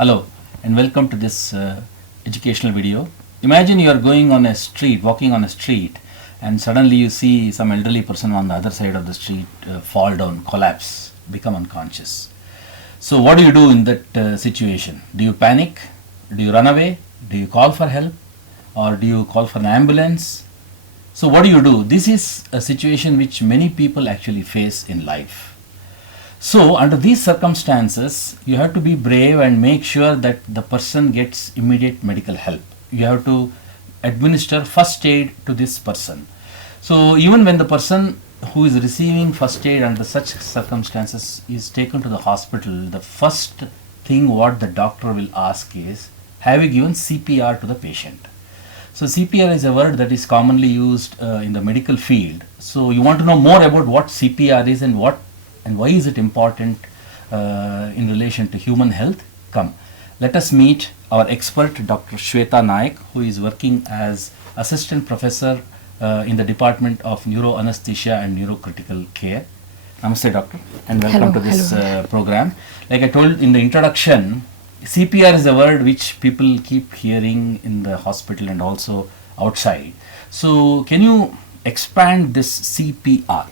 Hello and welcome to this educational video. Imagine you are going on a street, walking on a street, and suddenly you see some elderly person on the other side of the street fall down, collapse, become unconscious. So what do you do in that situation? Do you panic? Do you run away? Do you call for help? Or do you call for an ambulance? So what do? This is a situation which many people actually face in life. So under these circumstances, you have to be brave and make sure that the person gets immediate medical help. You have to administer first aid to this person. So even when the person who is receiving first aid under such circumstances is taken to the hospital, the first thing what the doctor will ask is, have you given CPR to the patient? So CPR is a word that is commonly used in the medical field. So you want to know more about what CPR is and why is it important in relation to human health? Come, let us meet our expert Dr. Shweta Naik, who is working as assistant professor in the Department of Neuroanesthesia and Neurocritical Care. Namaste doctor and welcome to this program. Like I told in the introduction, CPR is a word which people keep hearing in the hospital and also outside. So can you expand this CPR?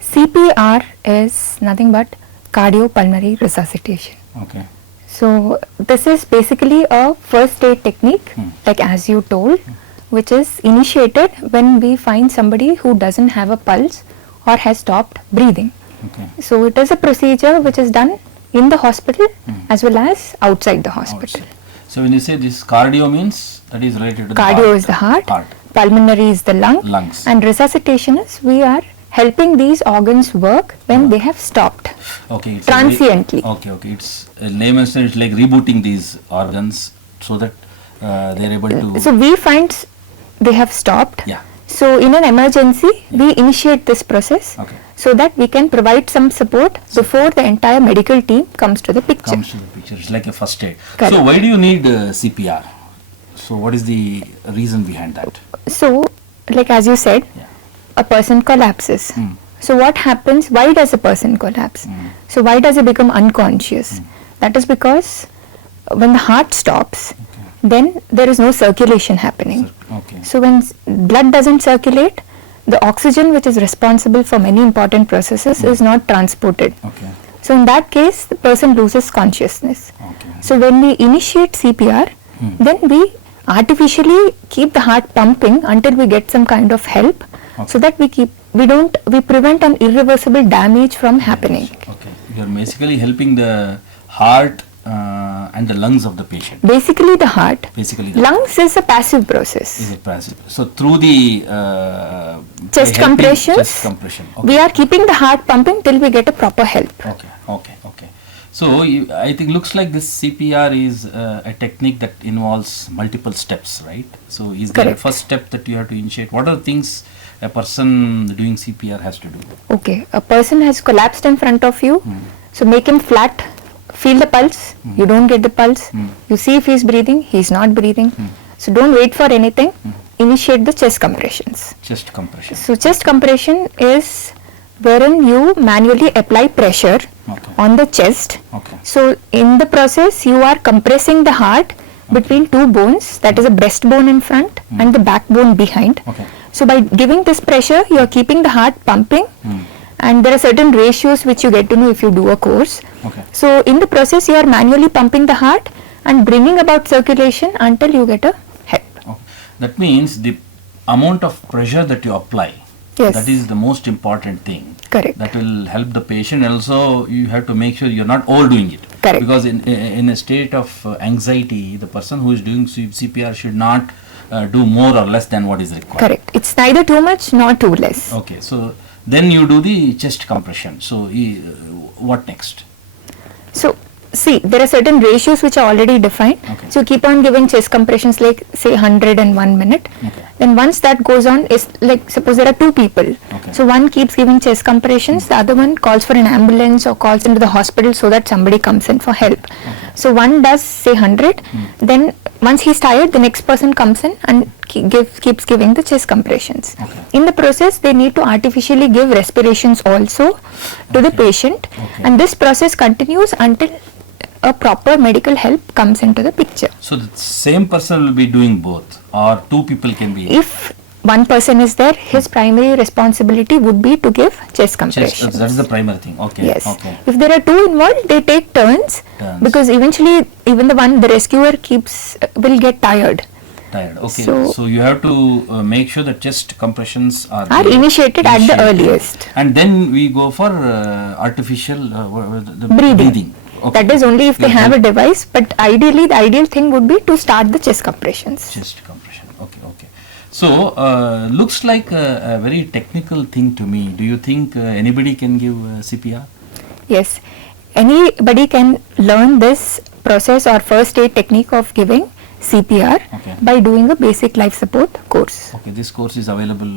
CPR is nothing but cardiopulmonary resuscitation. Okay. So this is basically a first aid technique, like as you told, which is initiated when we find somebody who doesn't have a pulse or has stopped breathing. Okay. So it is a procedure which is done in the hospital as well as outside the hospital. So when you say this cardio means that is related to the heart. Cardio is the heart, pulmonary is the lungs, and resuscitation is we are helping these organs work when they have stopped. Okay. It's transiently. Okay. It's layman's term, it's like rebooting these organs so that they are able to. So we find they have stopped. Yeah. So in an emergency, we initiate this process so that we can provide some support before the entire medical team comes to the picture. It's like a first aid. Correct. So why do you need CPR? So what is the reason behind that? So like as you said, a person collapses. So what happens? Why does a person collapse? So why does he become unconscious? That is because when the heart stops, then there is no circulation happening. So when blood doesn't circulate, the oxygen which is responsible for many important processes is not transported. So in that case, the person loses consciousness. So when we initiate CPR, then we artificially keep the heart pumping until we get some kind of help, so that we prevent an irreversible damage from happening. You are basically helping the heart and the lungs of the patient. Basically the heart. Lungs is a passive process. Is it passive? So through the chest compressions, we are keeping the heart pumping till we get a proper help. Okay. So I think looks like this CPR is a technique that involves multiple steps, right? So is there a first step that you have to initiate? What are the things a person doing CPR has to do? Okay, a person has collapsed in front of you, so make him flat. Feel the pulse, you don't get the pulse, you see if he's breathing, he's not breathing. So don't wait for anything, initiate the chest compressions. So chest compression is wherein you manually apply pressure on the chest. So in the process you are compressing the heart between two bones, that is a breastbone in front and the backbone behind. So by giving this pressure, you are keeping the heart pumping. And there are certain ratios which you get to know if you do a course. So in the process you are manually pumping the heart and bringing about circulation until you get a help. That means the amount of pressure that you apply, that is the most important thing. Correct. That will help the patient, and also you have to make sure you are not overdoing it. Correct. Because in a state of anxiety, the person who is doing CPR should not do more or less than what is required. Correct. It's neither too much nor too less. Okay. So then you do the chest compression. So what next? So see, there are certain ratios which are already defined. So keep on giving chest compressions like say 100 in 1 minute. Then once that goes on, is like suppose there are two people. So one keeps giving chest compressions, the other one calls for an ambulance or calls into the hospital so that somebody comes in for help. So one does say 100, then once he's tired, the next person comes in and keeps giving the chest compressions. In the process, they need to artificially give respirations also to the patient, and this process continues until a proper medical help comes into the picture. So the same person will be doing both, or two people can be. If one person is there, his primary responsibility would be to give chest compressions. That's the primary thing. Okay. Yes. Okay. If there are two involved, they take turns, because eventually even the rescuer will get tired. Okay. So- So you have to make sure that chest compressions are Initiated at the earliest. and then we go for artificial the Breathing. Okay. That is only if they Yeah, have a breath- device, but ideally the ideal thing would be to start the chest compressions. chest compression. Okay. Okay. So looks like a very technical thing to me. Do you think anybody can give CPR? Yes, anybody can learn this process or first aid technique of giving CPR Okay. by doing a basic life support course. Okay. This course is available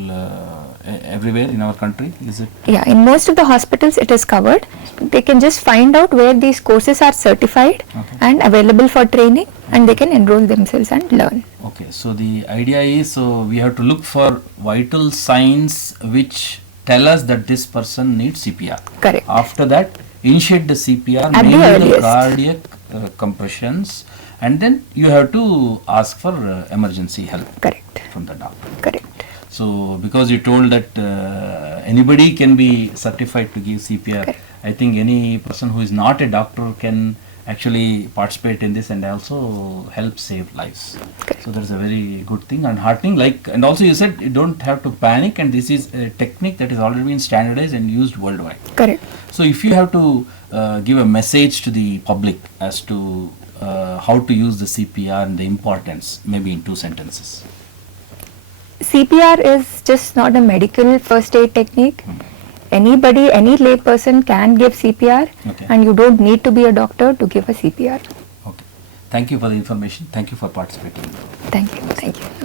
everywhere in our country. Is it? Yeah, in most of the hospitals it is covered. They can just find out where these courses are certified Okay. and available for training, and they can enroll themselves and learn. Okay, so the idea is, so we have to look for vital signs which tell us that this person needs CPR. Correct. After that, initiate the CPR, At the mainly the earliest. cardiac compressions, and then you have to ask for emergency help Correct. from the doctor. Correct. So, because you told that anybody can be certified to give CPR, Correct. I think any person who is not a doctor can actually participate in this and also help save lives. Correct. So that's a very good thing and heartening. And also you said you don't have to panic, and this is a technique that is already been standardized and used worldwide. Correct. So if you have to give a message to the public as to how to use the CPR and the importance, maybe in 2 sentences. CPR is just not a medical first aid technique. Anybody, any lay person can give CPR, Okay. and you don't need to be a doctor to give a CPR. Okay. Thank you for the information. Thank you for participating. Thank you. Thank you.